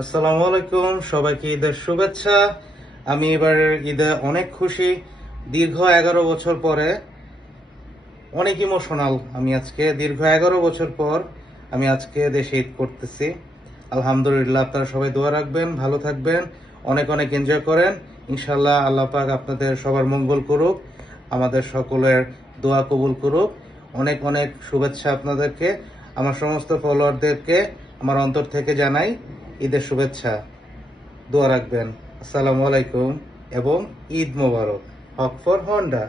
আসসালামু আলাইকুম, সবাইকে ঈদের শুভেচ্ছা। আমি এবার ঈদে অনেক খুশি। দীর্ঘ 11 বছর পরে অনেক ইমোশনাল। আমি আজকে দীর্ঘ 11 বছর পর আমি আজকে দেশে ঈদ করতেছি। আলহামদুলিল্লাহ, আপনারা সবাই দোয়া রাখবেন, ভালো থাকবেন, অনেক অনেক এনজয় করেন। ইনশাল্লাহ আল্লাহ পাক আপনাদের সবার মঙ্গল করুক, আমাদের সকলের দোয়া কবুল করুক। অনেক অনেক শুভেচ্ছা আপনাদেরকে, আমার সমস্ত ফলোয়ারদেরকে আমার অন্তর থেকে জানাই ঈদের শুভেচ্ছা। দোয়া রাখবেন। আসসালামু আলাইকুম এবং ঈদ মোবারক। হক ফর হন্ডা।